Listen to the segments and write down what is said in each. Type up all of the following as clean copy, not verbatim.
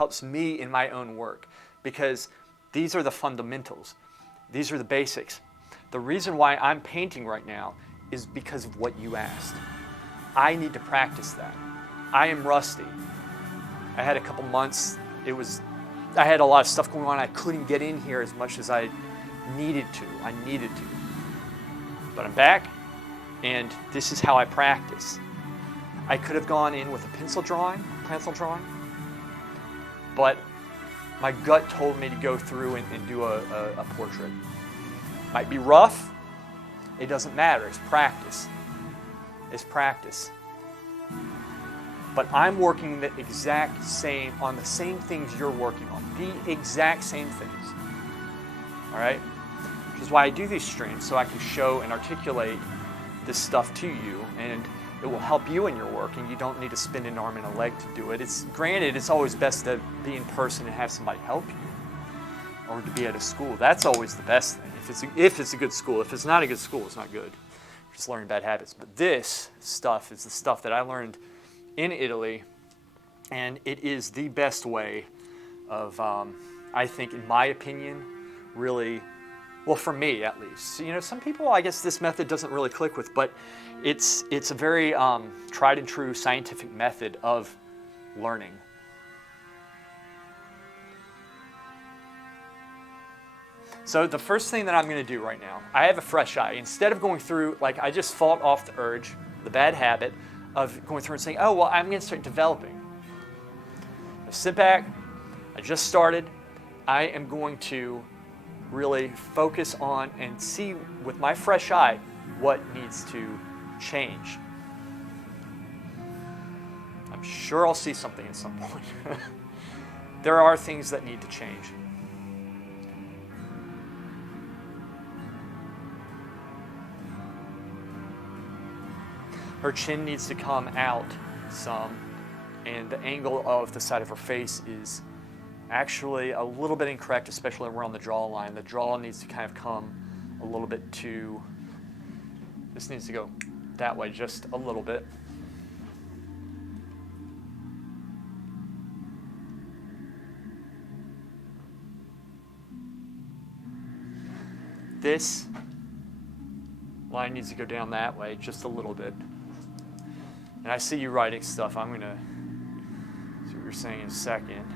helps me in my own work, because these are the fundamentals. These are the basics. The reason why I'm painting right now is because of what you asked. I need to practice that. I am rusty. I had a couple months, I had a lot of stuff going on. I couldn't get in here as much as I needed to. But I'm back, and this is how I practice. I could have gone in with a pencil drawing, but my gut told me to go through and do a portrait. Might be rough. It doesn't matter. It's practice. But I'm working the exact same on the same things you're working on. The exact same things. All right? Which is why I do these streams, so I can show and articulate this stuff to you, and it will help you in your work, and you don't need to spend an arm and a leg to do it. Granted, it's always best to be in person and have somebody help you, or to be at a school. That's always the best thing. If it's a good school. If it's not a good school, it's not good. You're just learning bad habits. But this stuff is the stuff that I learned in Italy, and it is the best way of, I think, in my opinion, really, well, for me at least. You know, some people, I guess this method doesn't really click with, but it's a very tried and true scientific method of learning. So the first thing that I'm going to do right now, I have a fresh eye. Instead of going through, like I just fought off the urge, the bad habit of going through and saying, oh, well, I'm going to start developing. I sit back, I just started, I am going to really focus on and see with my fresh eye what needs to change. I'm sure I'll see something at some point. There are things that need to change. Her chin needs to come out some, and the angle of the side of her face is actually a little bit incorrect, especially around the jawline. The jaw needs to kind of come a little bit to, this needs to go that way just a little bit. This line needs to go down that way just a little bit. And I see you writing stuff. I'm going to see what you're saying in a second.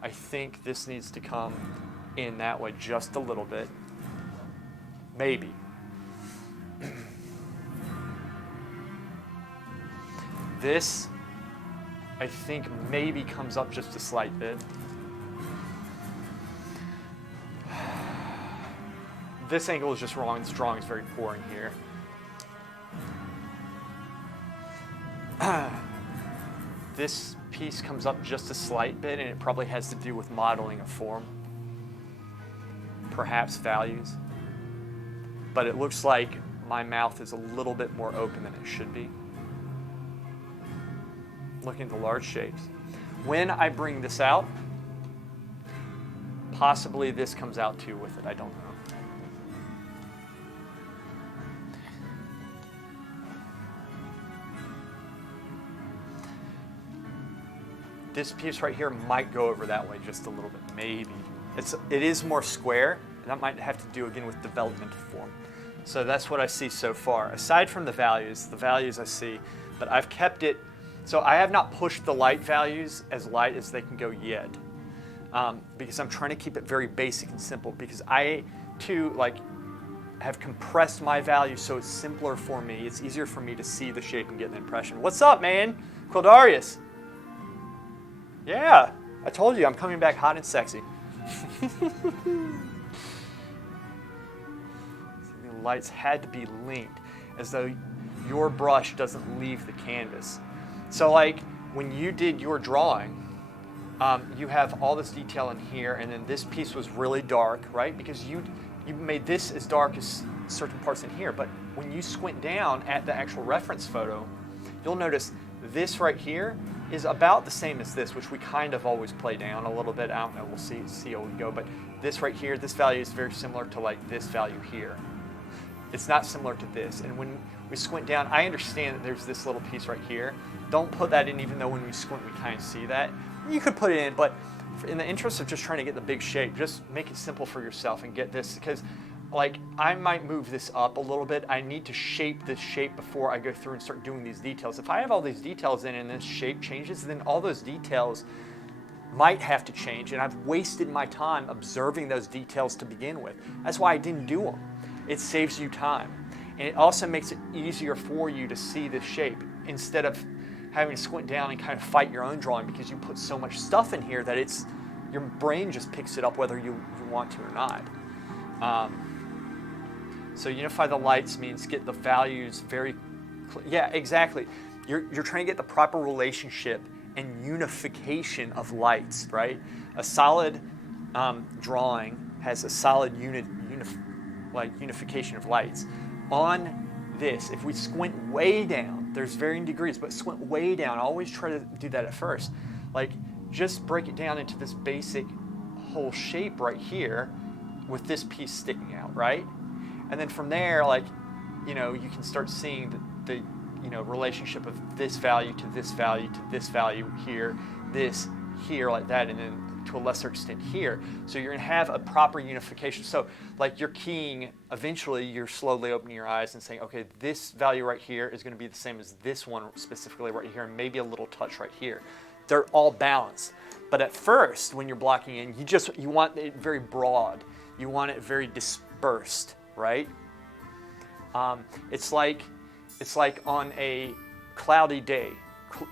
I think this needs to come in that way just a little bit. Maybe. This, I think, maybe comes up just a slight bit. This angle is just wrong. This drawing is very poor in here. This piece comes up just a slight bit, and it probably has to do with modeling a form. Perhaps values. But it looks like my mouth is a little bit more open than it should be. Looking at the large shapes. When I bring this out, possibly this comes out too with it. I don't know. This piece right here might go over that way just a little bit, maybe. It is more square, and that might have to do again with development of form. So that's what I see so far. Aside from the values I see, but I've kept it, so I have not pushed the light values as light as they can go yet, because I'm trying to keep it very basic and simple, because I too have compressed my values so it's simpler for me. It's easier for me to see the shape and get an impression. What's up, man? Quildarius. Yeah, I told you I'm coming back hot and sexy. The lights had to be linked as though your brush doesn't leave the canvas. So like when you did your drawing, you have all this detail in here, and then this piece was really dark, right? Because you made this as dark as certain parts in here, but when you squint down at the actual reference photo, you'll notice this right here is about the same as this, which we kind of always play down a little bit. I don't know, we'll see how we go, but this right here, this value is very similar to like this value here. It's not similar to this, and when we squint down, I understand that there's this little piece right here, don't put that in, even though when we squint we kind of see that. You could put it in, but in the interest of just trying to get the big shape, just make it simple for yourself and get this, because like I might move this up a little bit. I need to shape this shape before I go through and start doing these details. If I have all these details in and this shape changes, then all those details might have to change, and I've wasted my time observing those details to begin with. That's why I didn't do them. It saves you time, and it also makes it easier for you to see the shape instead of having to squint down and kind of fight your own drawing, because you put so much stuff in here that your brain just picks it up whether you want to or not. So unify the lights means get the values very clear. Yeah, exactly. You're trying to get the proper relationship and unification of lights, right? A solid drawing has a solid unification of lights. On this, if we squint way down, there's varying degrees, but squint way down, I always try to do that at first. Like, just break it down into this basic whole shape right here with this piece sticking out, right? And then from there, like, you can start seeing the relationship of this value to this value to this value here, this here, like that, and then to a lesser extent here. So you're gonna have a proper unification. So like you're keying, eventually you're slowly opening your eyes and saying, okay, this value right here is gonna be the same as this one specifically right here, and maybe a little touch right here. They're all balanced. But at first, when you're blocking in, you want it very broad. You want it very dispersed, right? It's like on a cloudy day,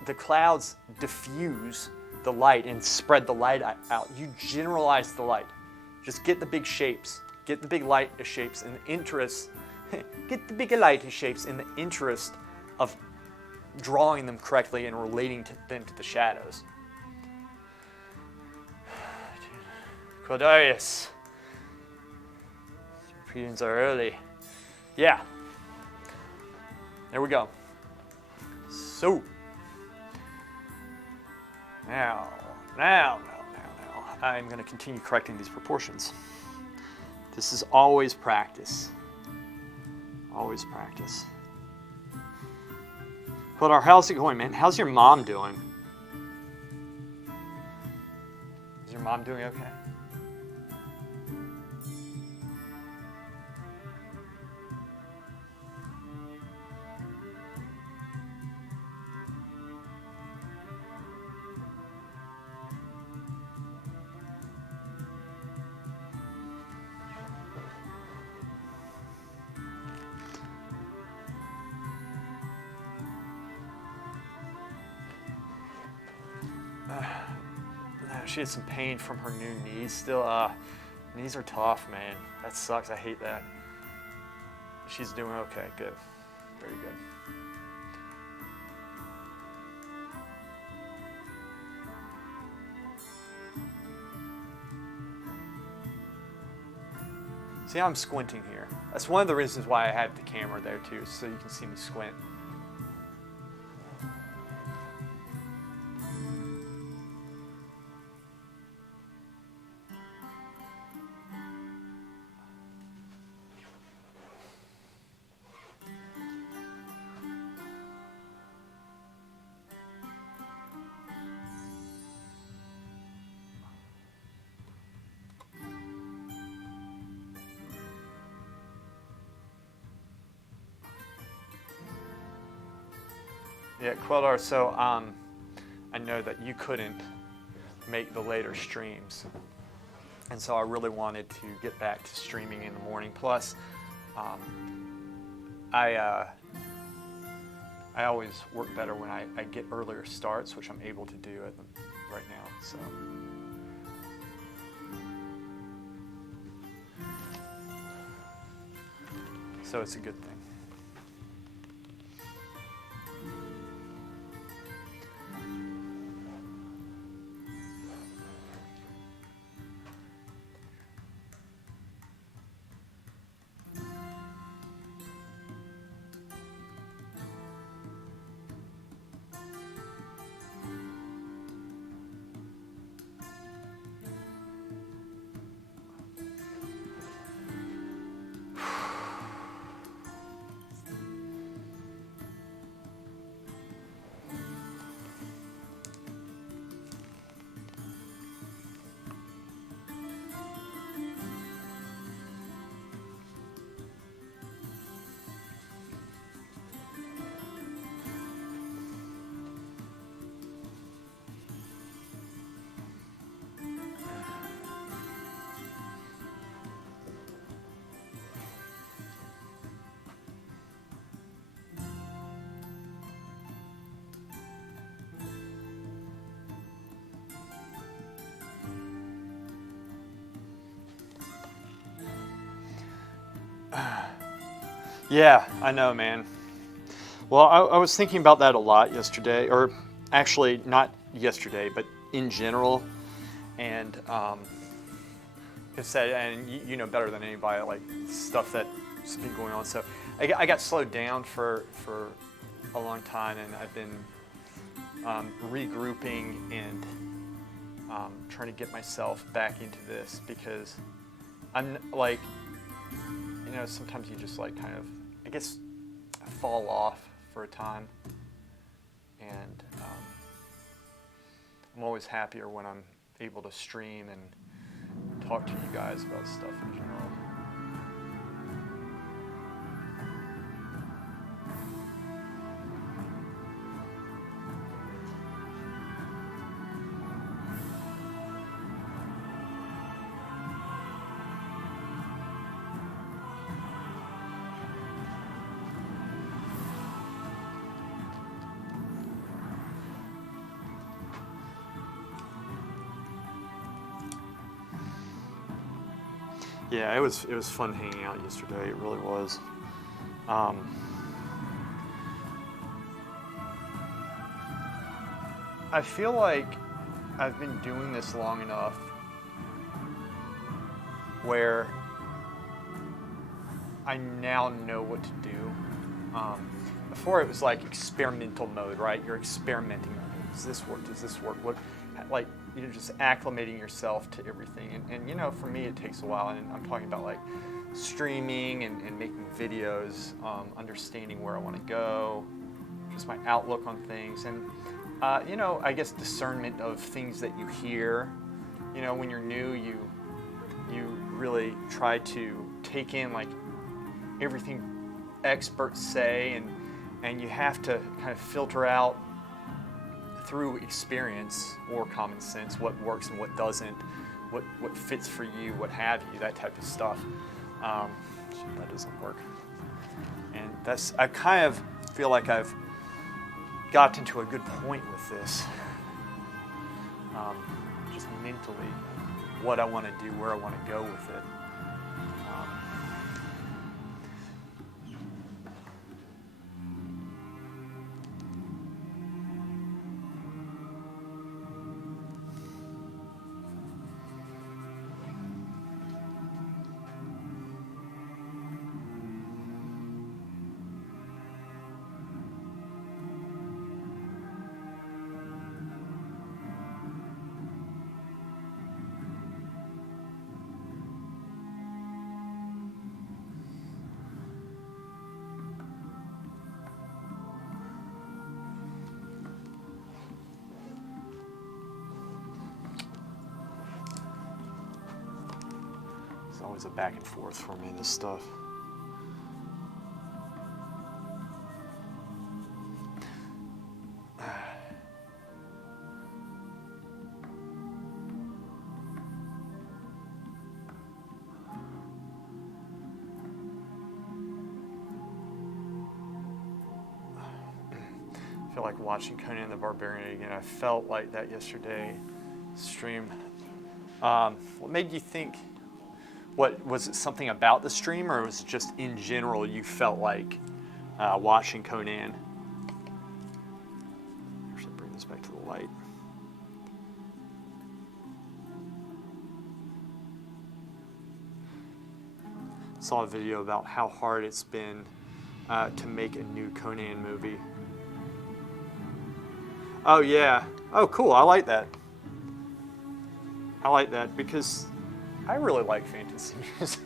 the clouds diffuse the light and spread the light out. You generalize the light. Just get the big shapes. Get the big light shapes in the interest. Get the big light shapes in the interest of drawing them correctly and relating them to the shadows. Quadarius. Readings are early. Yeah. There we go. So. Now, I'm going to continue correcting these proportions. This is always practice. Always practice. Quildar, how's it going, man? How's your mom doing? Is your mom doing okay? She had some pain from her new knees still. Knees are tough, man. That sucks. I hate that. She's doing okay. Good. Very good. See how I'm squinting here? That's one of the reasons why I have the camera there too, so you can see me squint. Yeah, Quildar, so I know that you couldn't make the later streams, and so I really wanted to get back to streaming in the morning. Plus, I always work better when I get earlier starts, which I'm able to do right now. So it's a good thing. Yeah, I know, man. Well, I was thinking about that a lot yesterday, or actually not yesterday, but in general. And it said, and you know better than anybody, like stuff that's been going on. So I got slowed down for a long time, and I've been regrouping and trying to get myself back into this because I'm like, sometimes you just like kind of, I guess, fall off for a time, and I'm always happier when I'm able to stream and talk to you guys about stuff in general. Yeah, it was fun hanging out yesterday. It really was. I feel like I've been doing this long enough where I now know what to do. Before it was like experimental mode, right? You're experimenting. Does this work? Does this work? What, like, just acclimating yourself to everything. And for me, it takes a while. And I'm talking about like streaming and making videos, understanding where I want to go, just my outlook on things, and I guess discernment of things that you hear. When you're new, you really try to take in like everything experts say, and you have to kind of filter out through experience or common sense what works and what doesn't, what fits for you, what have you, that type of stuff. That doesn't work. And I kind of feel like I've gotten to a good point with this. Just mentally, what I want to do, where I want to go with it. It's always a back and forth for me, this stuff. I feel like watching Conan the Barbarian again. I felt like that yesterday stream. What made you think? What was it? Something about the stream, or was it just in general you felt like watching Conan? Actually, bring this back to the light. Saw a video about how hard it's been to make a new Conan movie. Oh yeah. Oh cool. I like that. I like that because I really like fantasy music.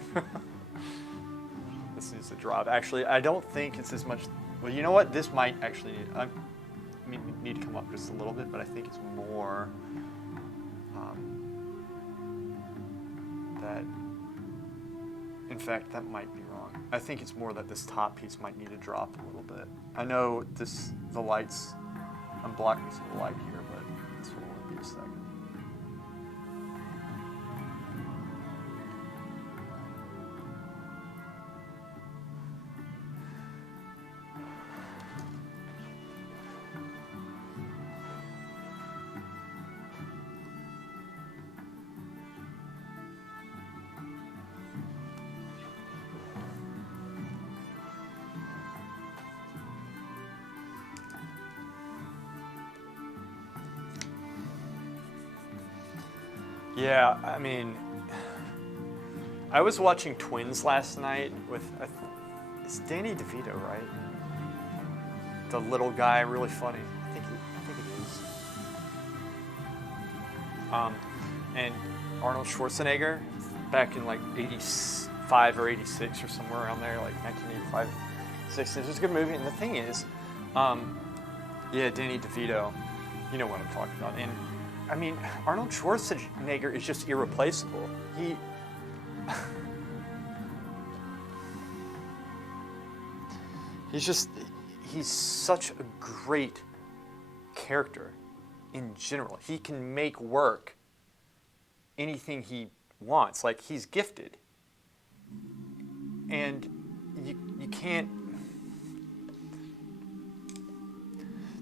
This needs to drop. Actually, I don't think it's as much. Well, you know what? This might actually need to come up just a little bit, but I think it's more that. In fact, that might be wrong. I think it's more that this top piece might need to drop a little bit. I know the lights. I'm blocking some of the light here, but this will only be a second. Yeah, I mean, I was watching Twins last night with, it's Danny DeVito, right? The little guy, really funny. I think it is. And Arnold Schwarzenegger, back in like 85 or 86 or somewhere around there, like 1985, 6. It was a good movie. And the thing is, yeah, Danny DeVito, you know what I'm talking about. And I mean, Arnold Schwarzenegger is just irreplaceable. He's such a great character in general. He can make work anything he wants. Like, he's gifted. And you can't...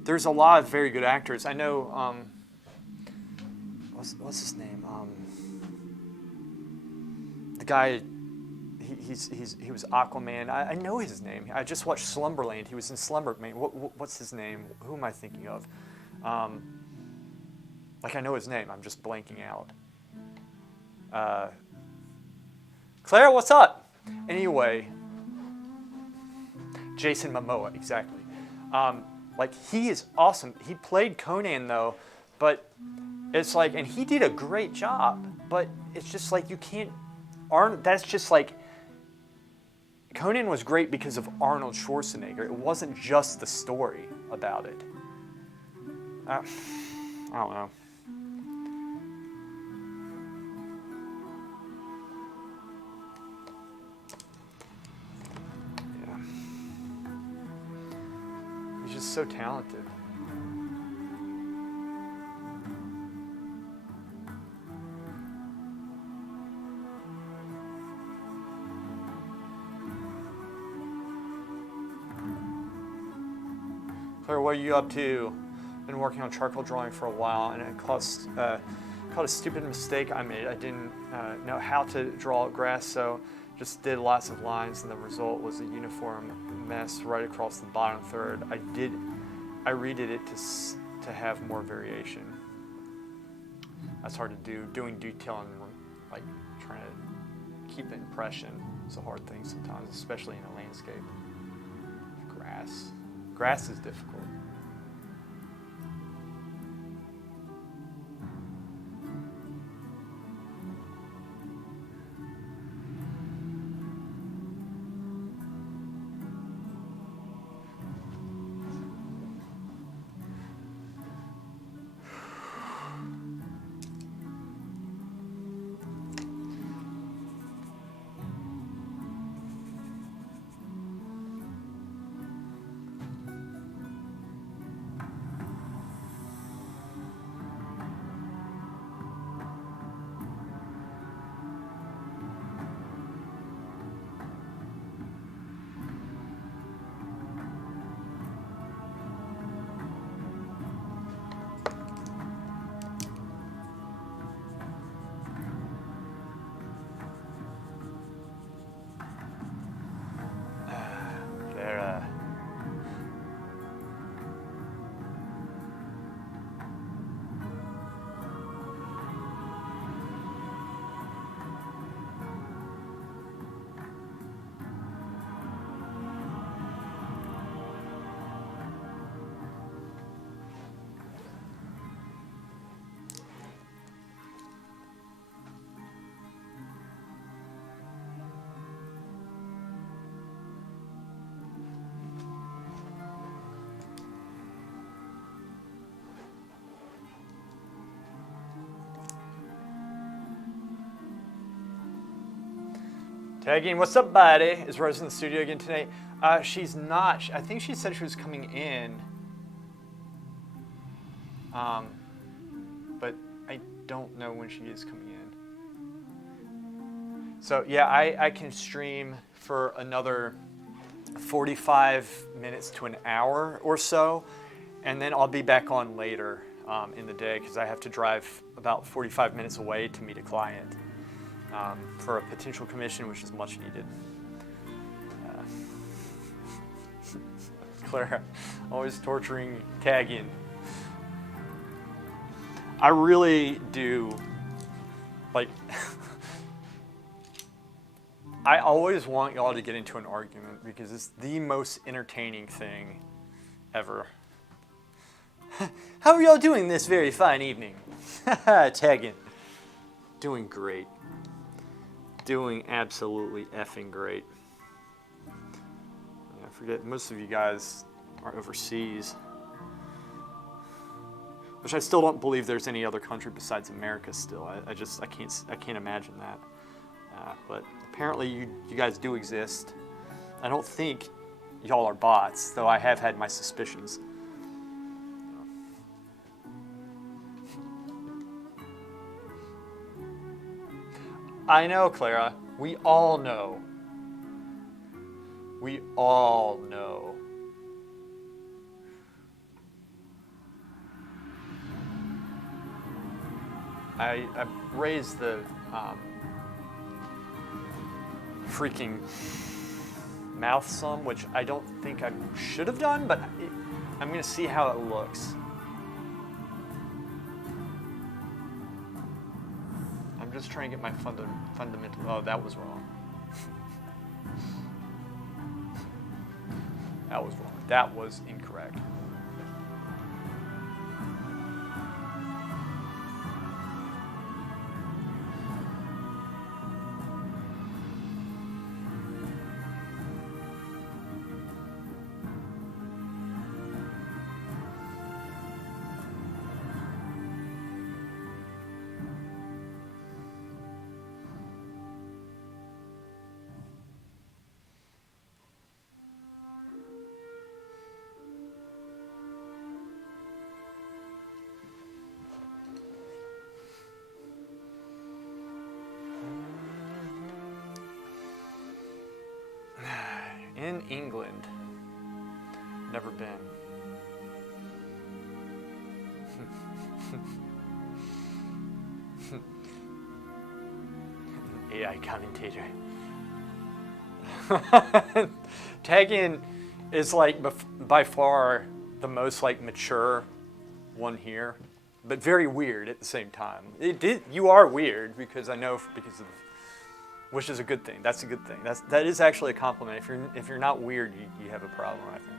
There's a lot of very good actors. I know, what's his name? The guy, he was Aquaman. I know his name. I just watched Slumberland. He was in Slumberland. What's his name? Who am I thinking of? Like, I know his name. I'm just blanking out. Claire, what's up? Anyway, Jason Momoa, exactly. Like, he is awesome. He played Conan, though, but it's like, and he did a great job, but it's just like, you can't, that's just like, Conan was great because of Arnold Schwarzenegger. It wasn't just the story about it. I don't know. Yeah. He's just so talented. Claire, what are you up to? Been working on charcoal drawing for a while, and it caused a stupid mistake I made. I didn't know how to draw grass, so just did lots of lines, and the result was a uniform mess right across the bottom third. I redid it to have more variation. That's hard to do. Doing detail and like trying to keep the impression is a hard thing sometimes, especially in a landscape. Grass is difficult. Tagging, what's up, buddy? Is Rose in the studio again today? She's not. I think she said she was coming in. But I don't know when she is coming in. So yeah, I can stream for another 45 minutes to an hour or so, and then I'll be back on later in the day because I have to drive about 45 minutes away to meet a client. For a potential commission, which is much needed. Clara, always torturing tagging. I really do Like, I always want y'all to get into an argument because it's the most entertaining thing ever. How are y'all doing this very fine evening? Tagging. Doing great. Doing absolutely effing great. I forget, most of you guys are overseas. Which I still don't believe there's any other country besides America still. I can't imagine that. But apparently you guys do exist. I don't think y'all are bots, though I have had my suspicions. I know, Clara. We all know. We all know. I raised the freaking mouth some, which I don't think I should have done, but I'm going to see how it looks. I'm just trying to get my fundamental... Oh, that was wrong. That was wrong. That was incorrect. In England. Never been. AI commentator. Tagging is like by far the most like mature one here, but very weird at the same time. You are weird because I know because of, which is a good thing. That's a good thing. That is actually a compliment. If you're not weird, you have a problem, I think.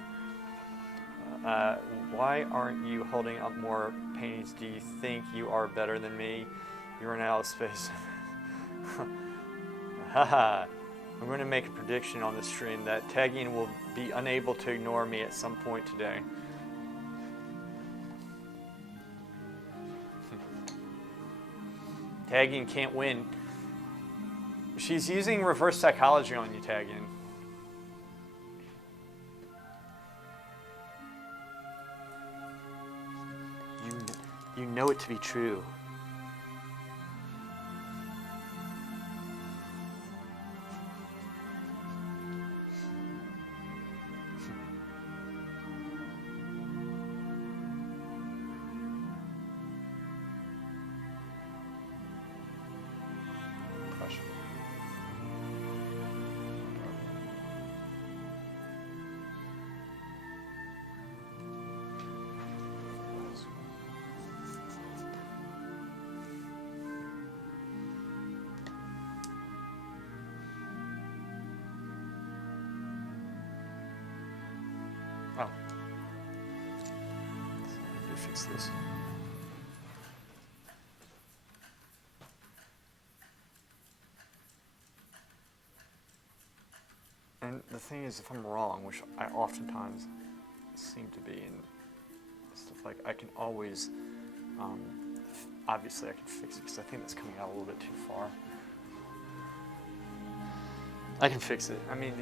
Why aren't you holding up more paintings? Do you think you are better than me? You run out of space. Haha. I'm going to make a prediction on this stream that Tagging will be unable to ignore me at some point today. Tagging can't win. She's using reverse psychology on you, Tagging. You know it to be true. Oh. I need to fix this. And the thing is, if I'm wrong, which I oftentimes seem to be, and stuff like, I can always, obviously I can fix it because I think that's coming out a little bit too far. I can fix it. I mean,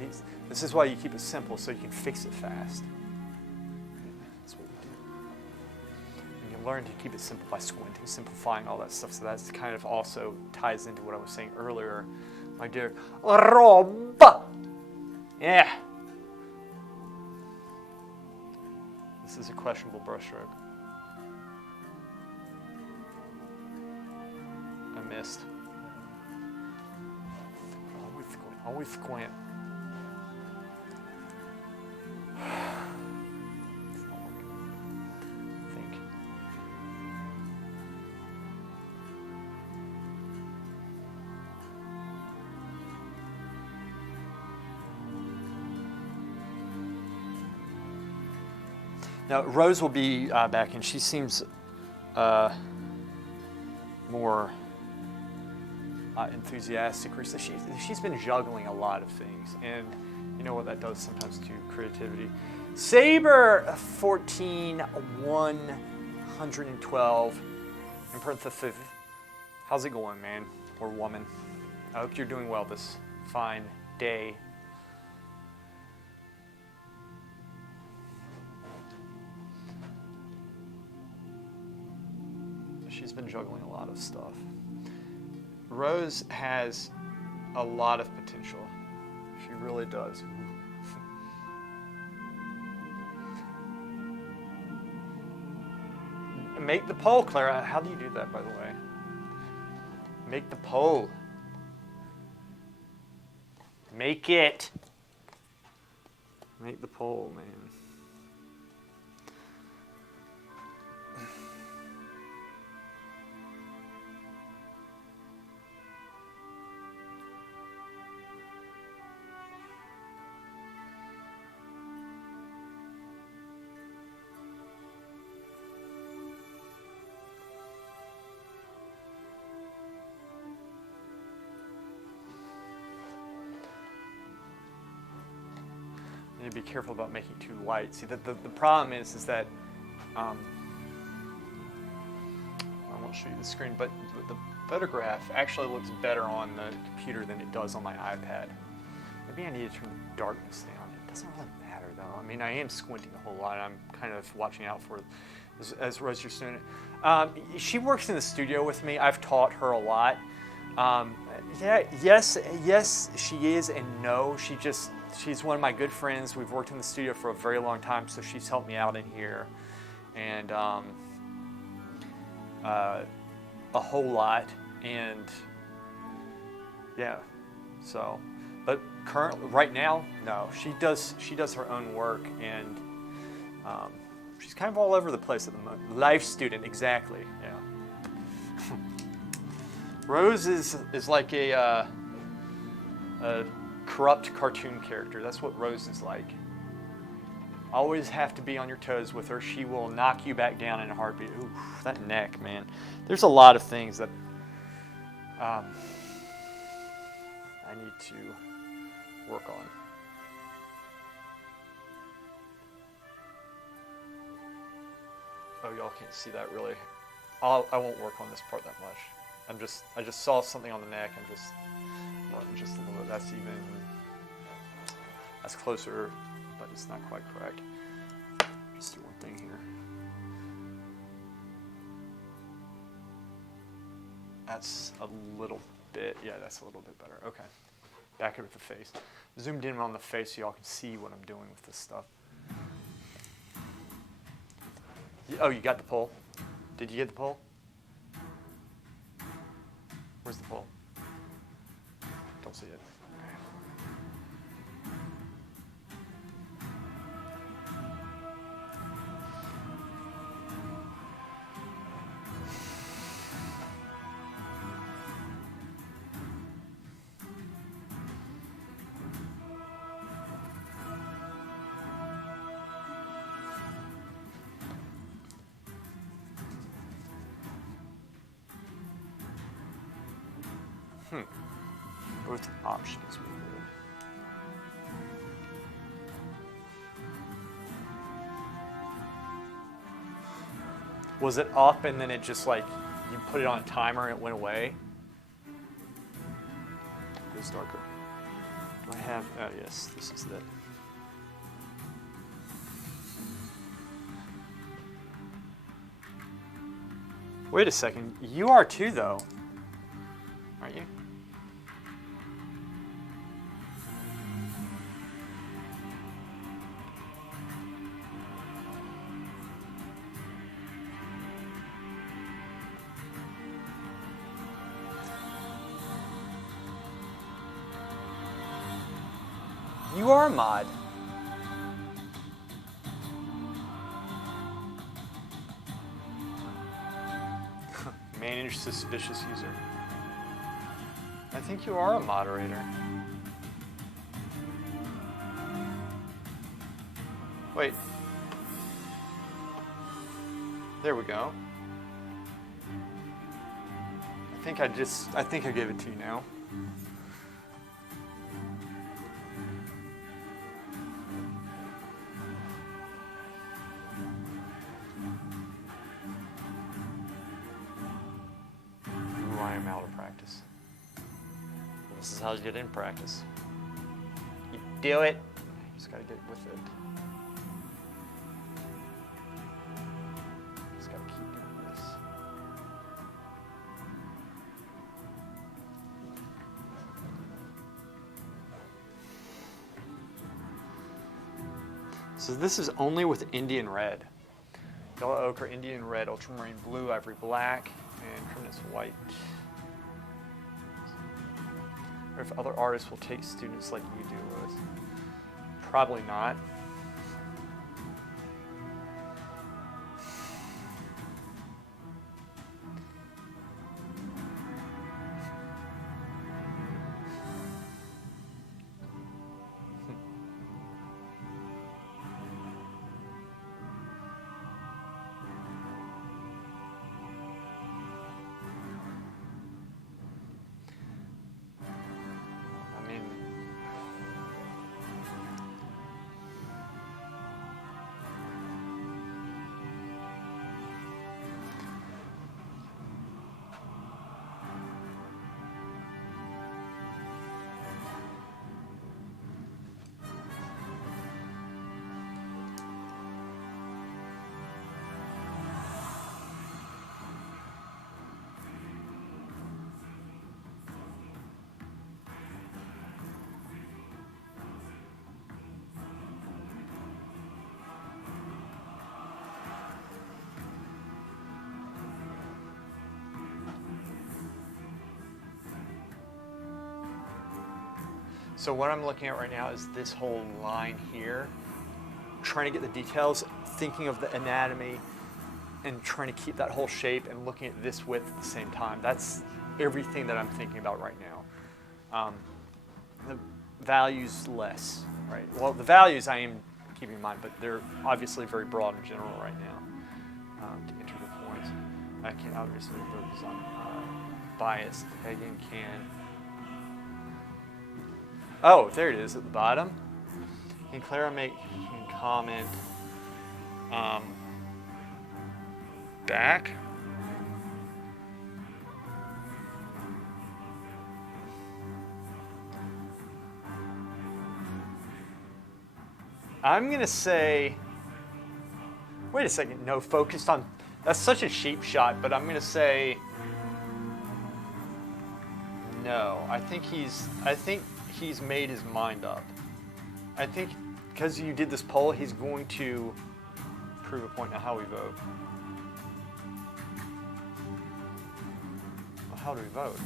this is why you keep it simple, so you can fix it fast. That's what we do. And you learn to keep it simple by squinting, simplifying all that stuff. So that's kind of also ties into what I was saying earlier, my dear Rob. Yeah. This is a questionable brushstroke. I missed. Always squint. Think. Now, Rose will be back, and she seems more enthusiastic. She's been juggling a lot of things, and you know what that does sometimes to creativity. Saber 14,112 in parentheses. How's it going, man or woman? I hope you're doing well this fine day. She's been juggling a lot of stuff. Rose has a lot of potential. She really does. Make the poll, Clara. How do you do that, by the way? Make the poll. Make it. Make the poll, man. You need to be careful about making too light. See, the problem is that I won't show you the screen, but the photograph actually looks better on the computer than it does on my iPad. Maybe I need to turn the darkness down. It doesn't really matter, though. I mean, I am squinting a whole lot. I'm kind of watching out for, as Rose, your student. She works in the studio with me. I've taught her a lot. Yes, she is, and no, she's one of my good friends. We've worked in the studio for a very long time, so she's helped me out in here, and a whole lot, and yeah. So, but currently, right now, no. She does her own work, and she's kind of all over the place at the moment. Life student, exactly. Yeah. Rose is like a corrupt cartoon character. That's what Rose is like. Always have to be on your toes with her. She will knock you back down in a heartbeat. Ooh, that neck, man. There's a lot of things that I need to work on. Oh, y'all can't see that really. I won't work on this part that much. I just saw something on the neck. I'm just running just a little bit. That's closer, but it's not quite correct. Just do one thing here. That's a little bit, yeah, that's a little bit better. Okay, back with the face. Zoomed in on the face so y'all can see what I'm doing with this stuff. Oh, you got the poll? Did you get the poll? Where's the poll? Don't see it. Both options were good. Was it up and then it just like, you put it on a timer and it went away? It was darker. Do I have, oh yes, this is it. Wait a second, you are too though, aren't you? You are a mod. Manage suspicious user. I think you are a moderator. Wait. There we go. I think I gave it to you now. Ooh, I am out of practice. This is how you get in practice. You do it. Just gotta get with it. Just gotta keep doing this. So this is only with Indian red. Yellow ochre, Indian red, ultramarine blue, ivory black, and Creminous white. Or if other artists will take students like you do, Lewis. Probably not. So what I'm looking at right now is this whole line here, trying to get the details, thinking of the anatomy, and trying to keep that whole shape and looking at this width at the same time. That's everything that I'm thinking about right now. The values less, right? Well, the values I am keeping in mind, but they're obviously very broad and general right now to enter the points. I can obviously focus on biased. Again, can. Oh, there it is at the bottom. Can Clara make comment back? I'm gonna say, wait a second, no, focused on, that's such a cheap shot, but I'm gonna say, no, I think he's made his mind up. I think because you did this poll, he's going to prove a point. Now, how we vote? Well, how do we vote?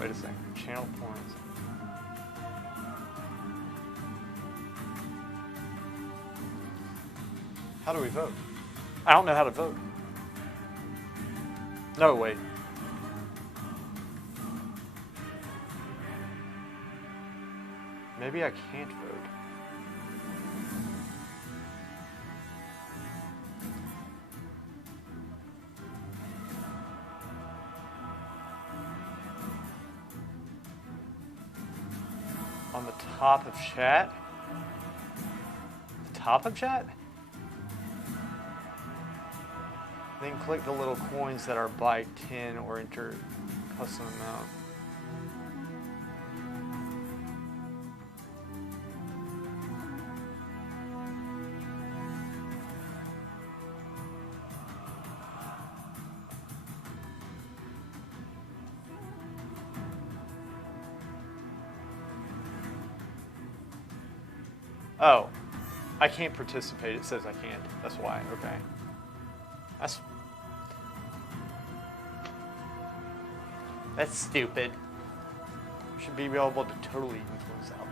Wait a second. Channel points. How do we vote? I don't know how to vote. No, wait. Maybe I can't vote. On the top of chat? The top of chat? Then click the little coins that are by 10 or enter custom amount. Oh, I can't participate. It says I can't. That's why. Okay. That's stupid. Should be able to totally influence the outcome.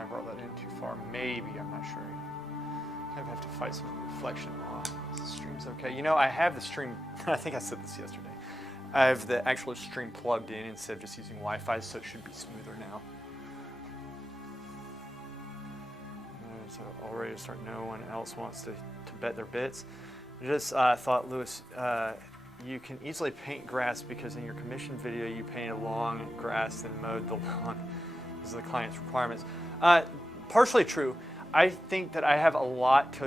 might have brought that in too far. Maybe, I'm not sure. Kind of have to fight some reflection. Oh, the stream's okay. You know, I have the stream, I think I said this yesterday. I have the actual stream plugged in instead of just using Wi-Fi, so it should be smoother now. So already start, no one else wants to bet their bits. I just thought, Lewis, you can easily paint grass because in your commission video you painted long grass and mowed the lawn. These are the client's requirements. Partially true. I think that I have a lot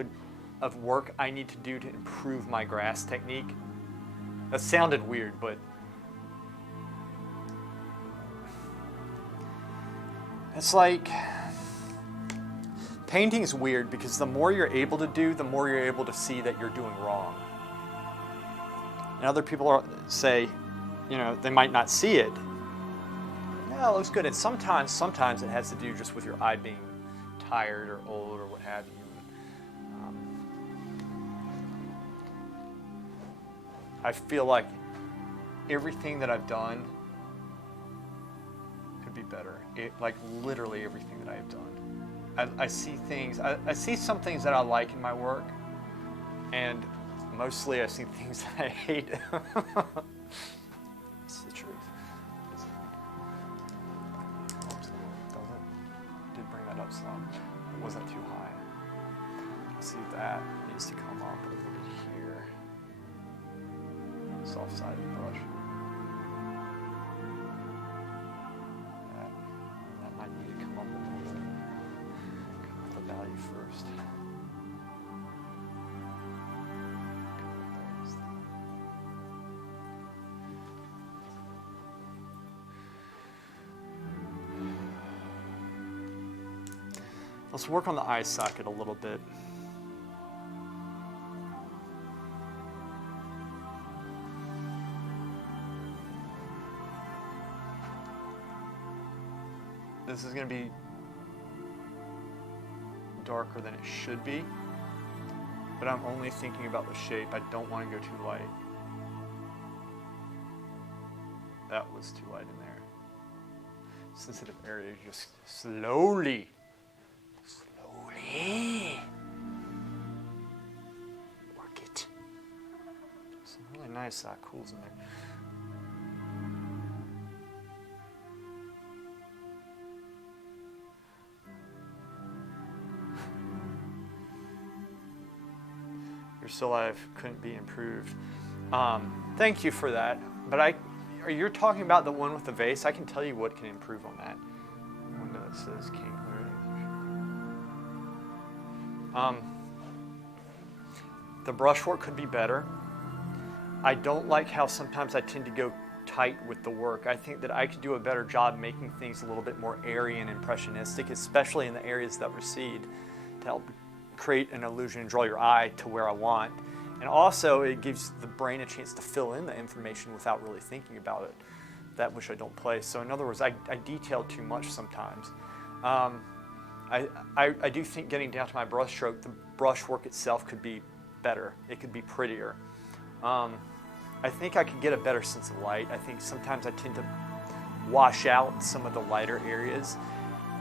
of work I need to do to improve my grass technique. That sounded weird, but it's like painting is weird because the more you're able to do, the more you're able to see that you're doing wrong. And other people say, you know, they might not see it. Yeah, it looks good. And sometimes it has to do just with your eye being tired or old or what have you. I feel like everything that I've done could be better. Like literally everything that I have done. I see things, I see some things that I like in my work, and mostly I see things that I hate. It's the truth. Oops, did bring that up some. It wasn't too high. See, that needs to come up a little bit here. Soft side of the brush. That might need to come up a little bit. Come up the value first. Let's work on the eye socket a little bit. This is going to be darker than it should be, but I'm only thinking about the shape. I don't want to go too light. That was too light in there. Sensitive area, just slowly. Work it. Some really nice cools in there. You're Still Alive couldn't be improved. Thank you for that. But you're talking about the one with the vase? I can tell you what can improve on that. One that says King. The brushwork could be better. I don't like how sometimes I tend to go tight with the work. I think that I could do a better job making things a little bit more airy and impressionistic, especially in the areas that recede, to help create an illusion and draw your eye to where I want. And also it gives the brain a chance to fill in the information without really thinking about it, that which I don't play. So in other words, I detail too much sometimes. I do think getting down to my brush stroke, the brush work itself could be better. It could be prettier. I think I could get a better sense of light. I think sometimes I tend to wash out some of the lighter areas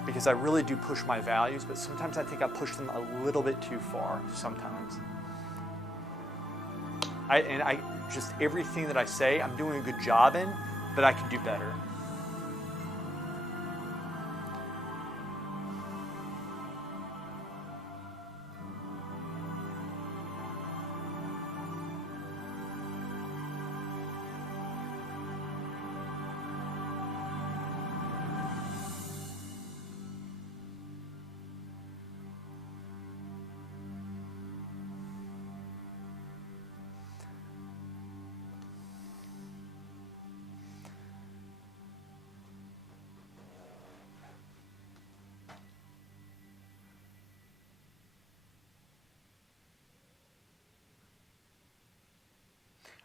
because I really do push my values, but sometimes I think I push them a little bit too far sometimes. Just everything that I say, I'm doing a good job in, but I could do better.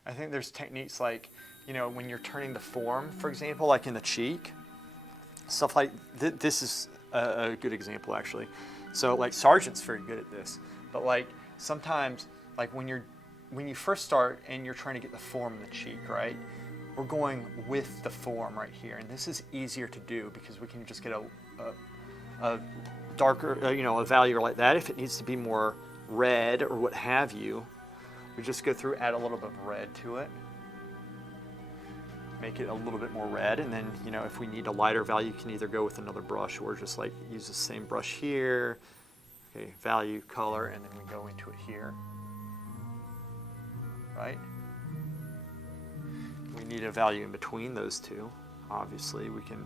I think there's techniques like, when you're turning the form, for example, like in the cheek, stuff like this is a good example actually. So like Sargent's very good at this, but like sometimes like when you first start and you're trying to get the form in the cheek, right? We're going with the form right here, and this is easier to do because we can just get a darker, a value like that. If it needs to be more red or what have you, we just go through, add a little bit of red to it, make it a little bit more red, and then if we need a lighter value, you can either go with another brush or just like use the same brush here. Okay, value, color, and then we go into it here, right? We need a value in between those two. Obviously, we can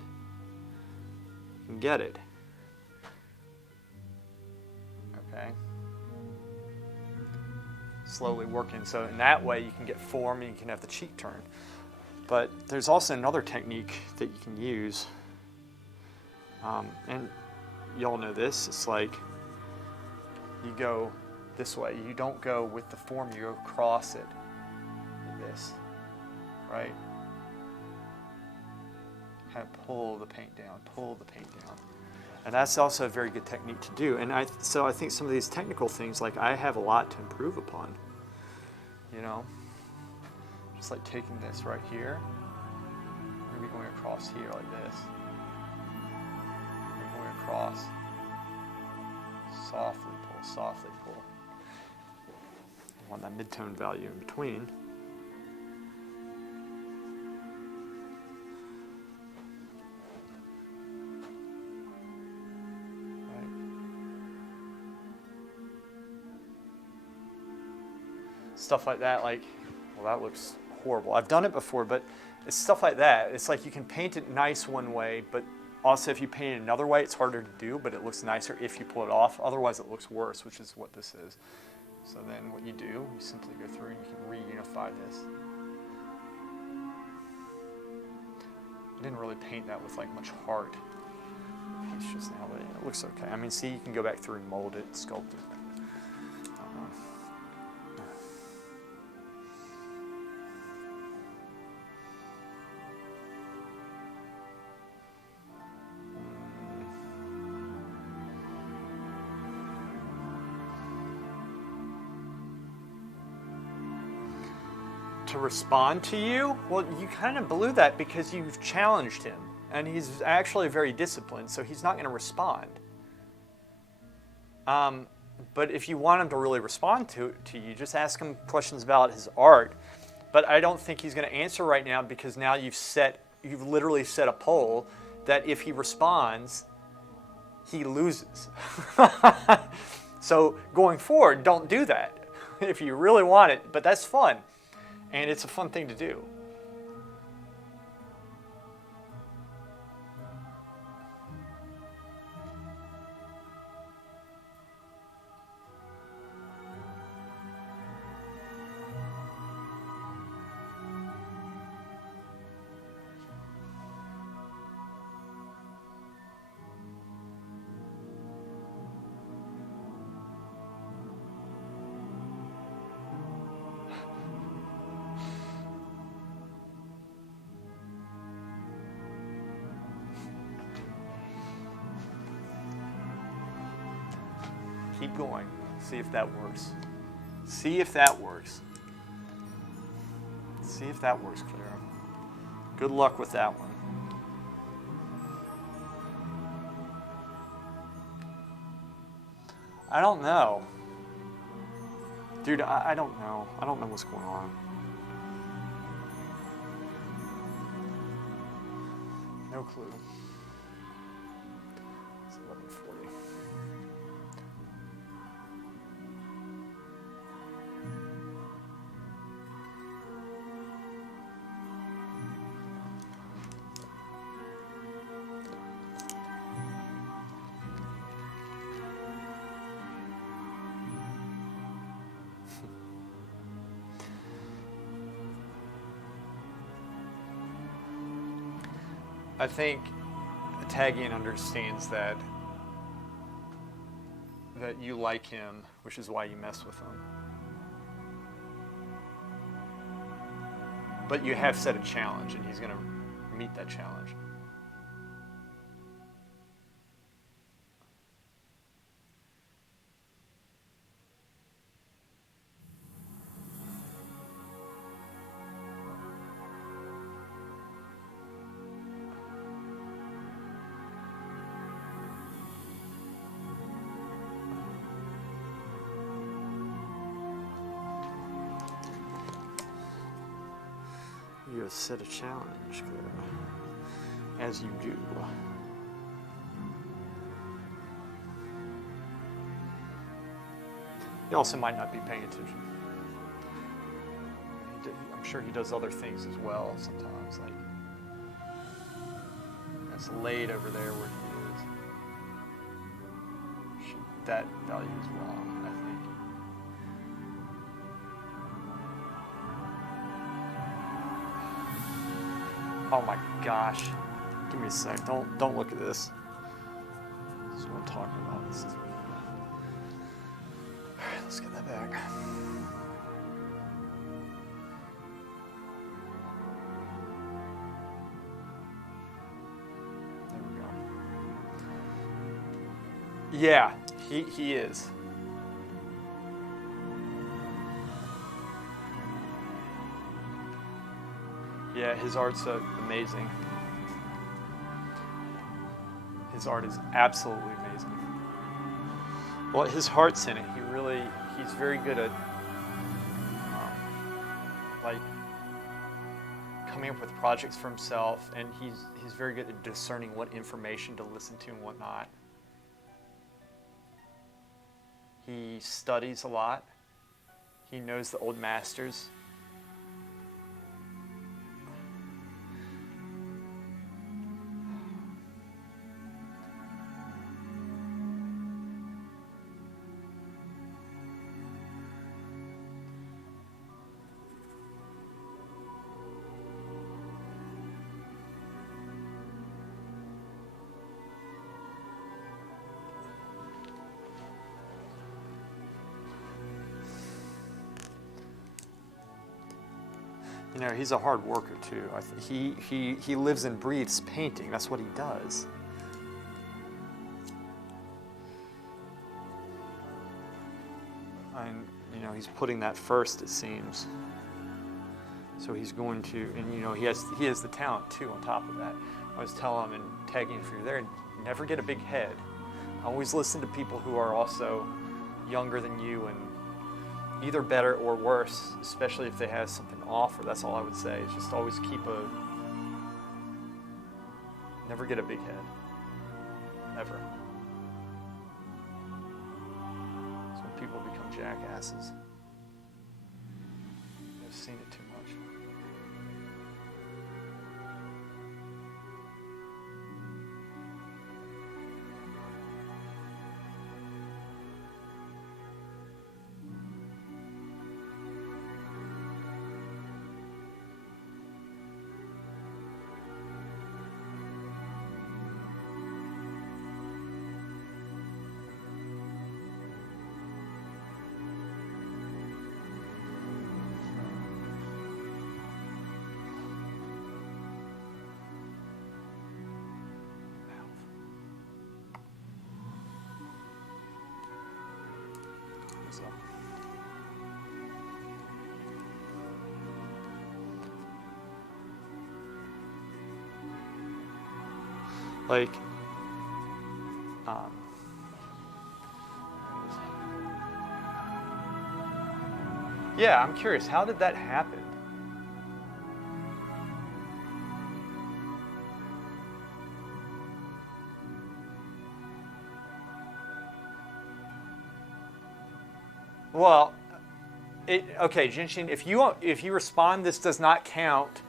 get it. Okay. Slowly working, so in that way you can get form and you can have the cheek turn. But there's also another technique that you can use, and y'all know this. It's like you go this way. You don't go with the form, you go across it like this, right? Kind of pull the paint down, And that's also a very good technique to do. And so I think some of these technical things, like I have a lot to improve upon, Just like taking this right here, maybe going across here like this, maybe going across, softly pull. I want that mid-tone value in between. Stuff like that, like, well, that looks horrible. I've done it before, but it's stuff like that. It's like you can paint it nice one way, but also if you paint it another way, it's harder to do, but it looks nicer if you pull it off. Otherwise, it looks worse, which is what this is. So then what you do, you simply go through and you can reunify this. I didn't really paint that with like much heart. It's just now, but it looks okay. I mean, see, you can go back through and mold it, sculpt it. To respond to you? Well, you kind of blew that because you've challenged him, and he's actually very disciplined, so he's not going to respond. But if you want him to really respond to you, just ask him questions about his art. But I don't think he's going to answer right now because now you've literally set a poll that if he responds, he loses. So going forward, don't do that if you really want it, but that's fun. And it's a fun thing to do. Keep going. See if that works. See if that works. See if that works, Clara. Good luck with that one. I don't know. Dude, I don't know. I don't know what's going on. No clue. It's 11:40. I think Tagian understands that you like him, which is why you mess with him. But you have set a challenge, and he's going to meet that challenge. you a set of challenge, as you do. He also might not be paying attention. I'm sure he does other things as well sometimes, like it's laid over there where he is. That value is wrong, I think. Oh my gosh. Give me a sec. Don't look at this. This is what I'm talking about. Alright, let's get that back. There we go. Yeah, he is. Yeah, his art's amazing. His art is absolutely amazing. Well, his heart's in it. He's very good at like coming up with projects for himself, and he's very good at discerning what information to listen to and what not. He studies a lot. He knows the old masters. You know, he's a hard worker too. He lives and breathes painting. That's what he does. And you know, he's putting that first, it seems. So he's going to, and you know, he has the talent too. On top of that, I was telling him and tagging him, if you're there, never get a big head. Always listen to people who are also younger than you and either better or worse, especially if they have something to offer. That's all I would say. Is just always never get a big head. Ever. That's when people become jackasses. I've seen it too much. So. Like, yeah, I'm curious, how did that happen? Well, okay, Jinshin, if you respond, this does not count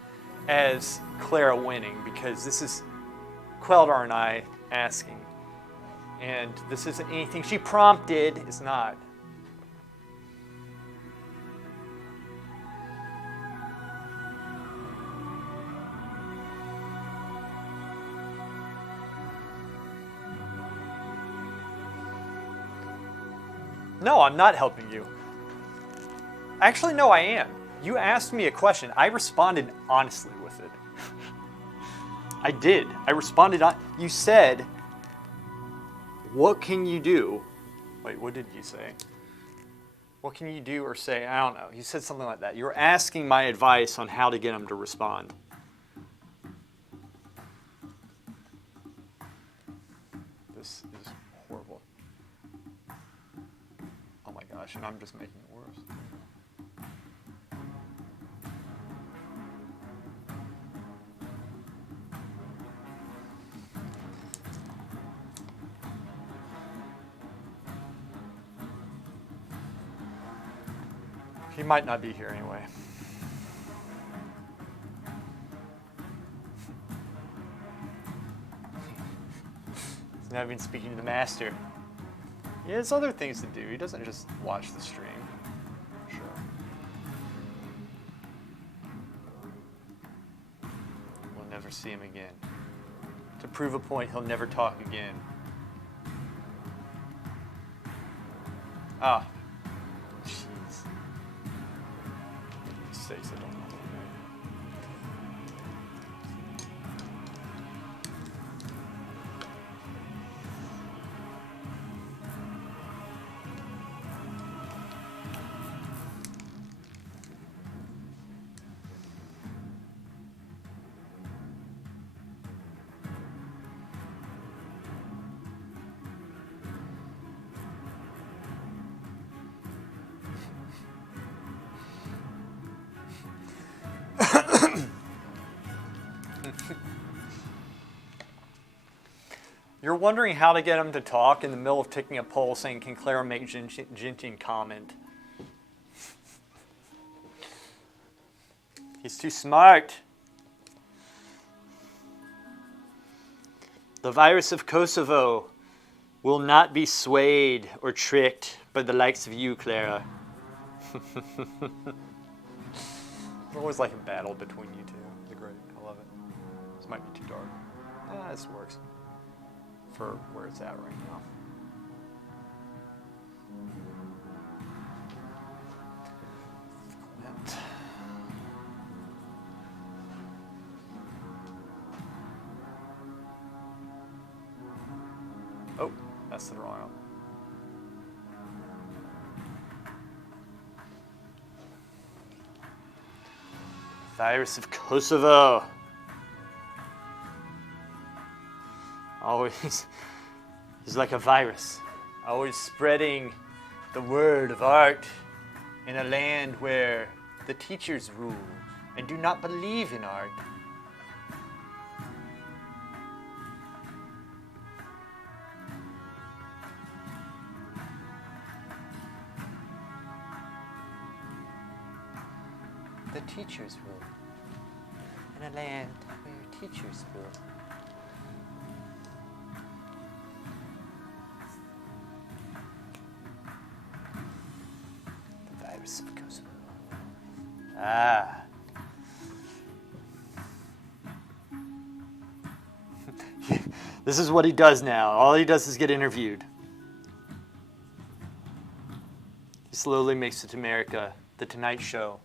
as Clara winning, because this is Queldar and I asking. And this isn't anything she prompted, it's not. No, I'm not helping you. Actually, no, I am. You asked me a question. I responded honestly with it. I did. I responded on. You said, what can you do? Wait, what did you say? What can you do or say? I don't know. You said something like that. You were asking my advice on how to get him to respond. This is horrible. Oh my gosh, and I'm just making it worse. He might not be here anyway. He's not even speaking to the master. He has other things to do. He doesn't just watch the stream. Sure. We'll never see him again. To prove a point, he'll never talk again. Ah. Jeez. Mistakes I don't know. You're wondering how to get him to talk in the middle of taking a poll saying, can Clara make Gentian comment? He's too smart. The virus of Kosovo will not be swayed or tricked by the likes of you, Clara. It's always like a battle between you two. It's great. I love it. This might be too dark. This works for where it's at right now. Oh, that's the wrong one. Virus of Kosovo. Always, he's like a virus, always spreading the word of art in a land where the teachers rule and do not believe in art. The teachers rule in a land where teachers rule. Ah. This is what he does now. All he does is get interviewed. He slowly makes it to America, The Tonight Show.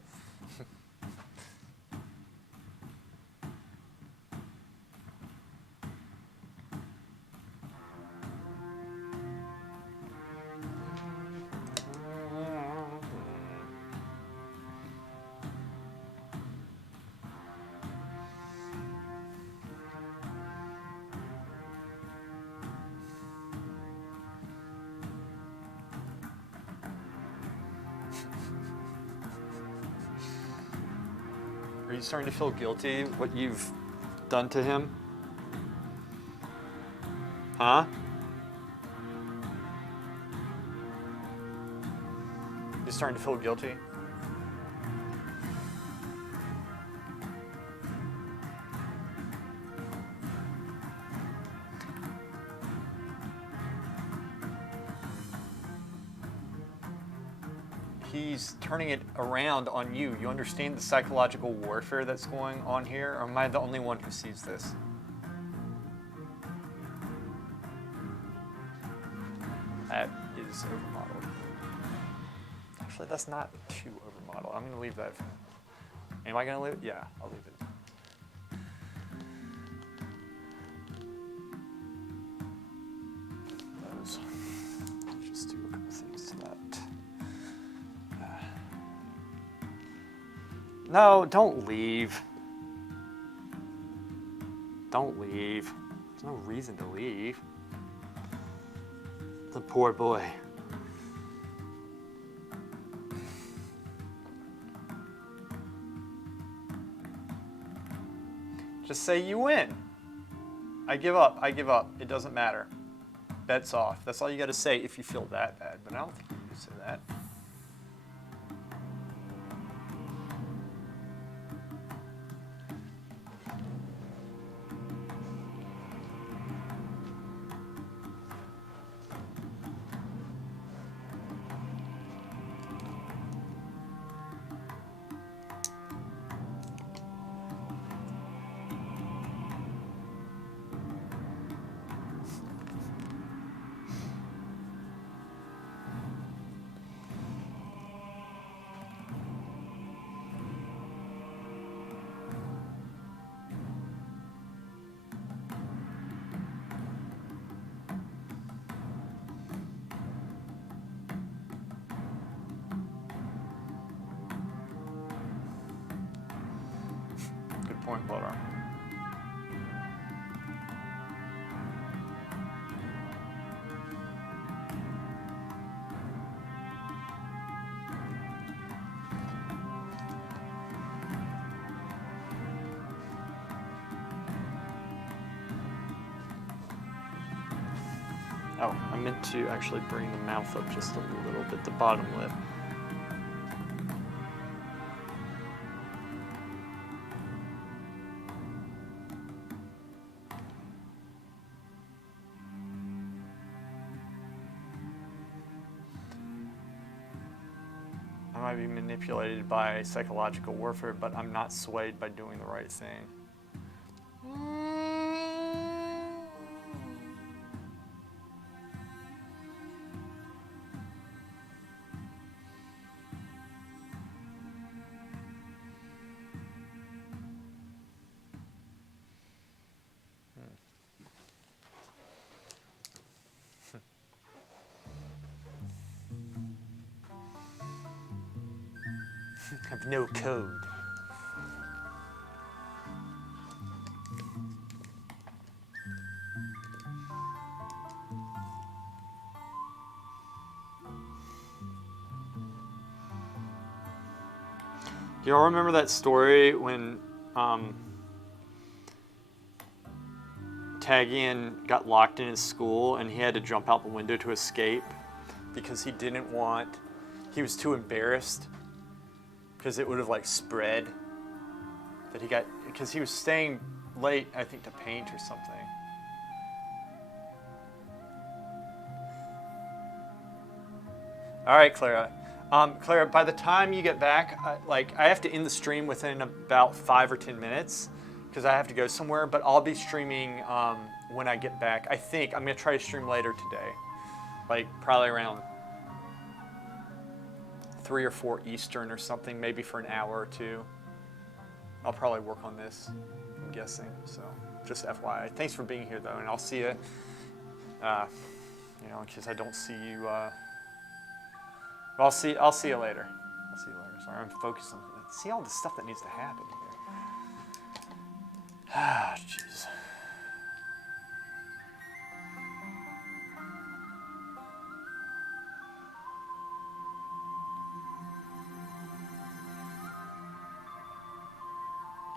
Are you starting to feel guilty what you've done to him? Huh? You starting to feel guilty? He's turning it around on you. You understand the psychological warfare that's going on here? Or am I the only one who sees this? That is overmodeled. Actually, that's not too overmodeled. I'm going to leave that. Am I going to leave it? Yeah, I'll leave it. Just do a couple things to that. No, don't leave. Don't leave. There's no reason to leave. The poor boy. Just say you win. I give up. I give up. It doesn't matter. Bets off. That's all you got to say if you feel that bad. But I don't think you need to say that. Oh, I meant to actually bring the mouth up just a little bit, the bottom lip. I might be manipulated by psychological warfare, but I'm not swayed by doing the right thing. I have no code. You all remember that story when Tagian got locked in his school and he had to jump out the window to escape because he didn't want, he was too embarrassed because it would have like spread that he got, because he was staying late, I think, to paint or something. All right, Clara. Clara, by the time you get back, I have to end the stream within about 5 or 10 minutes because I have to go somewhere, but I'll be streaming when I get back. I think I'm going to try to stream later today, like probably around 3 or 4 Eastern or something, maybe for an hour or two. I'll probably work on this, I'm guessing. So just FYI. Thanks for being here, though, and I'll see you, in case I don't see you. I'll see you later. I'll see you later. Sorry, I'm focused on. See all the stuff that needs to happen here. Ah, jeez.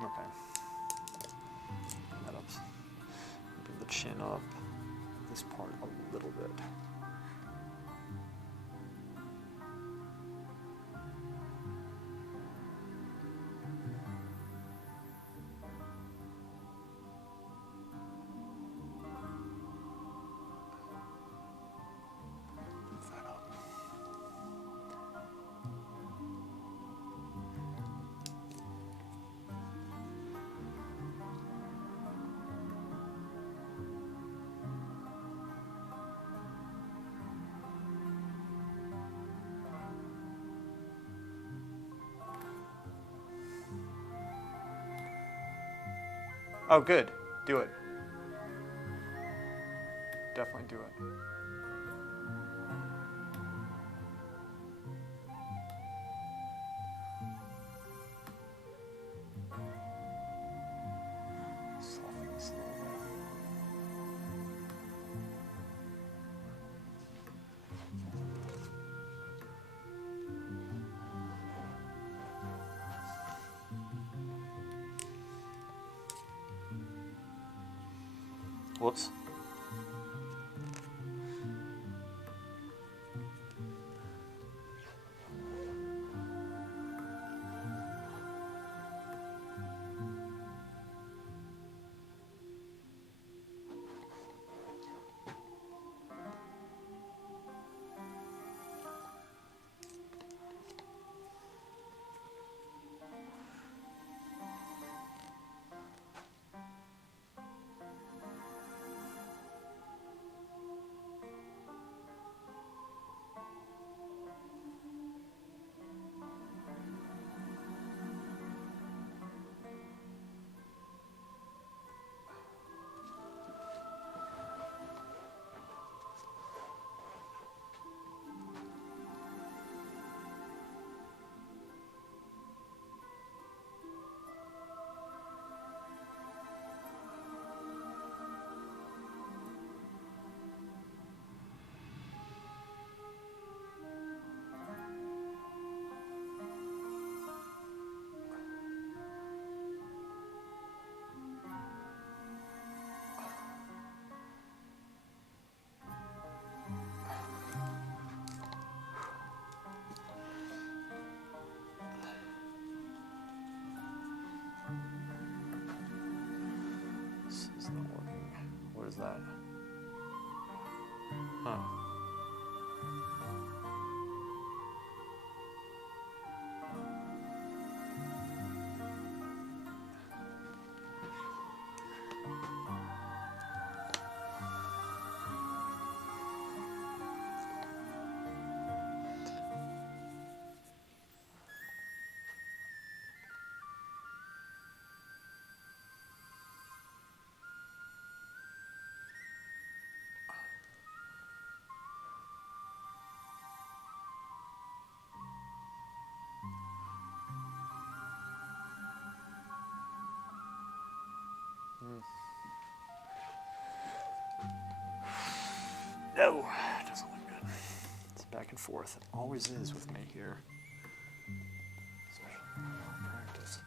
Okay. That up. Bring the chin up. This part a little bit. Oh, good. Do it. Definitely do it. Soften this a little bit. Whoops. that? Huh. No, it doesn't look good. It's back and forth. It always is with me here. Especially in practice.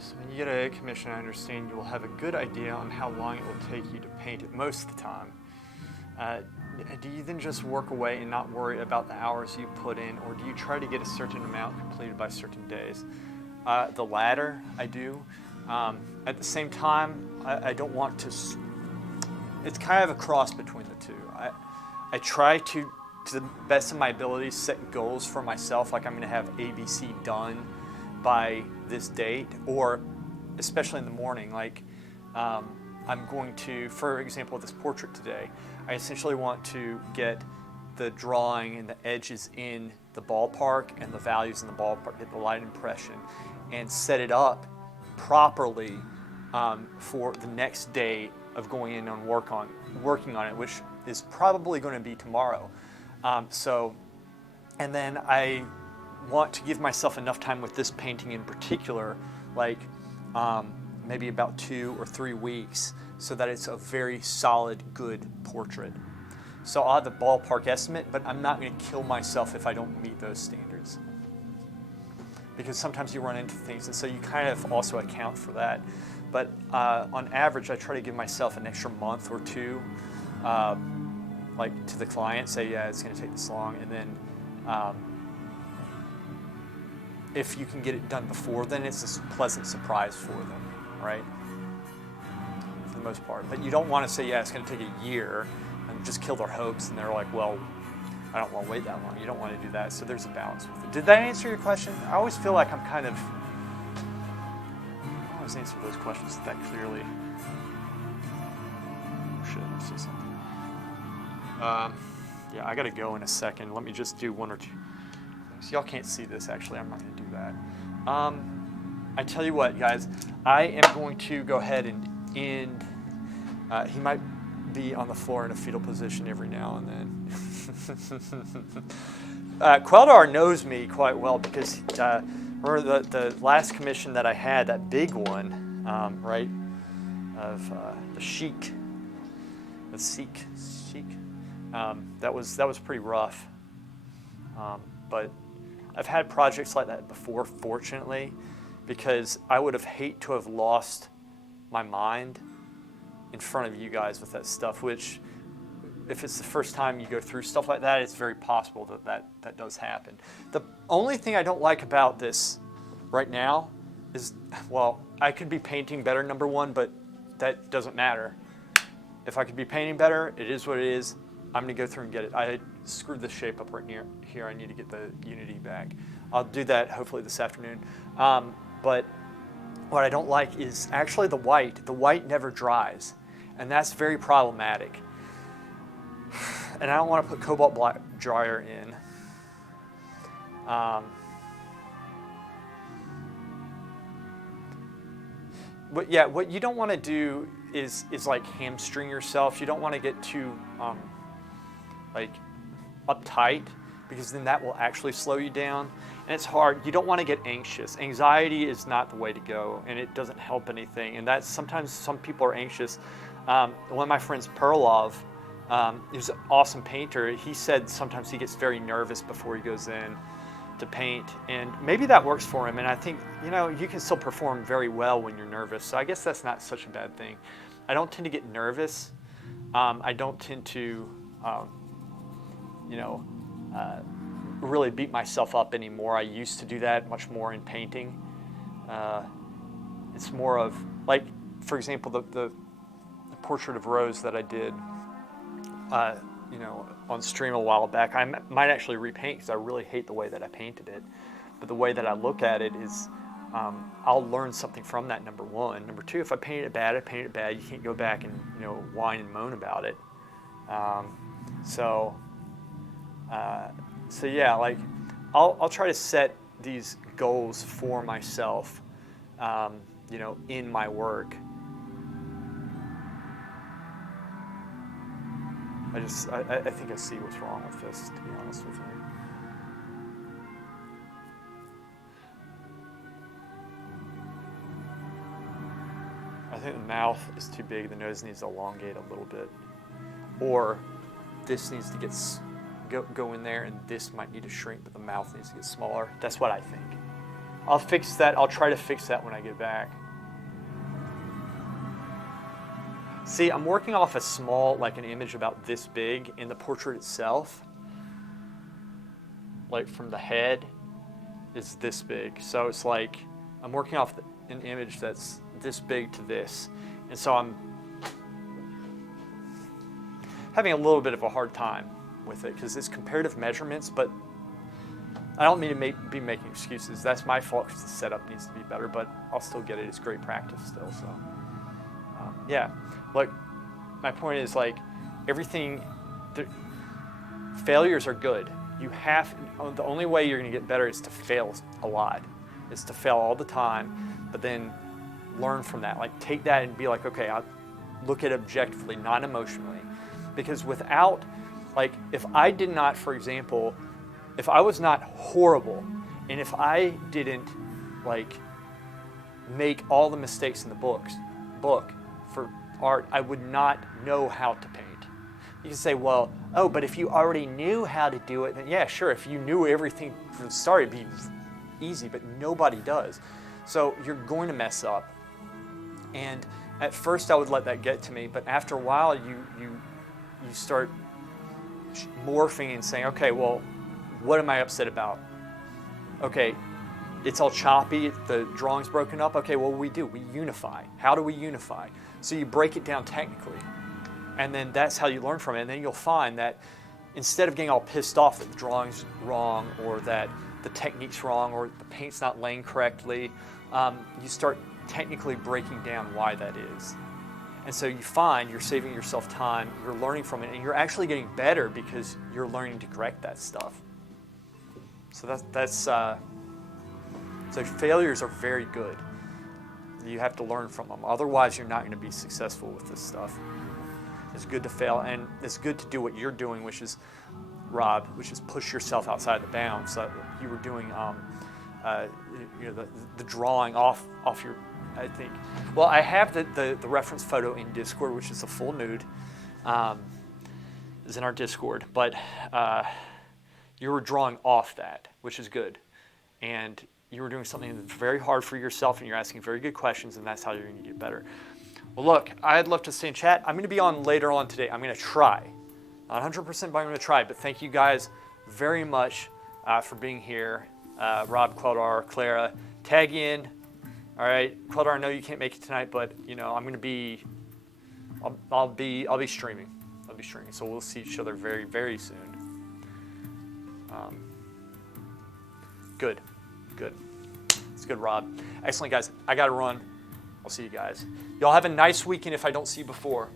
So when you get a commission, I understand you will have a good idea on how long it will take you to paint it most of the time. Do you then just work away and not worry about the hours you put in, or do you try to get a certain amount completed by certain days? The latter, I do. At the same time, I don't want to, it's kind of a cross between the two. I try to the best of my abilities, set goals for myself, like I'm gonna have ABC done by this date, or especially in the morning, like I'm going to, for example, this portrait today, I essentially want to get the drawing and the edges in the ballpark and the values in the ballpark, get the light impression, and set it up properly for the next day of going in and working on it, which is probably going to be tomorrow. And then I want to give myself enough time with this painting in particular, like maybe about 2 or 3 weeks, so that it's a very solid, good portrait. So I'll have a ballpark estimate, but I'm not going to kill myself if I don't meet those standards. Because sometimes you run into things, and so you kind of also account for that. But on average, I try to give myself an extra month or two, like to the client, say, yeah, it's going to take this long, and then if you can get it done before, then it's a pleasant surprise for them, right? For the most part. But you don't want to say, yeah, it's going to take a year, and just kill their hopes, and they're like, well, I don't want to wait that long. You don't want to do that, so there's a balance with it. Did that answer your question? I always feel like I'm kind of, I always answer those questions that clearly. Oh shit, I see something. Yeah, I gotta go in a second. Let me just do 1 or 2 things. Y'all can't see this, actually. I'm not gonna do that. I tell you what, guys, I am going to go ahead and end. He might be on the floor in a fetal position every now and then. Queldar knows me quite well because remember the last commission that I had, that big one, right, of the Sheik, the Sikh. That was pretty rough. But I've had projects like that before, fortunately, because I would have hated to have lost my mind in front of you guys with that stuff, which if it's the first time you go through stuff like that, it's very possible that does happen. The only thing I don't like about this right now is, well, I could be painting better, number one, but that doesn't matter. If I could be painting better, it is what it is. I'm gonna go through and get it. I screwed the shape up right near here. I need to get the Unity back. I'll do that hopefully this afternoon. But what I don't like is actually the white. The white never dries, and that's very problematic. And I don't want to put cobalt black dryer in. But yeah, what you don't want to do is like hamstring yourself. You don't want to get too like uptight, because then that will actually slow you down. And it's hard. You don't want to get anxious. Anxiety is not the way to go, and it doesn't help anything. And that's sometimes some people are anxious. One of my friends, Perlov, he was an awesome painter. He said sometimes he gets very nervous before he goes in to paint, and maybe that works for him. And I think, you know, you can still perform very well when you're nervous. So I guess that's not such a bad thing. I don't tend to get nervous. I don't tend to, you know, really beat myself up anymore. I used to do that much more in painting. It's more of, like, for example, the portrait of Rose that I did, you know, on stream a while back. I might actually repaint because I really hate the way that I painted it. But the way that I look at it is, I'll learn something from that, number one. Number two, if I painted it bad, I painted it bad. You can't go back and, you know, whine and moan about it. So yeah, like, I'll try to set these goals for myself, you know, in my work. I think I see what's wrong with this, to be honest with you. I think the mouth is too big, the nose needs to elongate a little bit. Or this needs to go in there, and this might need to shrink, but the mouth needs to get smaller. That's what I think. I'll fix that. I'll try to fix that when I get back. See, I'm working off a small, like an image about this big in the portrait itself. Like from the head is this big. So it's like I'm working off an image that's this big to this. And so I'm having a little bit of a hard time with it because it's comparative measurements, but I don't mean to be making excuses. That's my fault because the setup needs to be better, but I'll still get it. It's great practice still, so. Yeah, look, my point is, like, everything, failures are good. The only way you're gonna get better is to fail a lot. Is to fail all the time, but then learn from that. Like, take that and be like, okay, I'll look at it objectively, not emotionally. Because without, like, if I did not, for example, if I was not horrible, and if I didn't, like, make all the mistakes in the book for art, I would not know how to paint. You can say, well, oh, but if you already knew how to do it, then yeah, sure, if you knew everything from the start, it'd be easy, but nobody does. So you're going to mess up. And at first I would let that get to me, but after a while you start morphing and saying, okay, well, what am I upset about? Okay, it's all choppy, the drawing's broken up. Okay, well, we unify. How do we unify? So you break it down technically, and then that's how you learn from it. And then you'll find that instead of getting all pissed off that the drawing's wrong, or that the technique's wrong, or the paint's not laying correctly, you start technically breaking down why that is. And so you find you're saving yourself time, you're learning from it, and you're actually getting better because you're learning to correct that stuff. So so failures are very good. You have to learn from them. Otherwise, you're not going to be successful with this stuff. It's good to fail, and it's good to do what you're doing, which is, Rob, which is push yourself outside the bounds. So you were doing, the drawing off your, I think. Well, I have the reference photo in Discord, which is a full nude. Is in our Discord, but you were drawing off that, which is good, and you were doing something that's very hard for yourself, and you're asking very good questions, and that's how you're going to get better. Well, look, I'd love to stay in chat. I'm going to be on later on today. I'm going to try. Not 100%, but I'm going to try. But thank you guys very much for being here. Rob, Queldar, Clara, tag in, All right, Queldar, I know you can't make it tonight, but you know I'm gonna be. I'll be streaming. I'll be streaming, so we'll see each other very, very soon. Good. It's good, Rob. Excellent, guys. I gotta run. I'll see you guys. Y'all have a nice weekend if I don't see you before.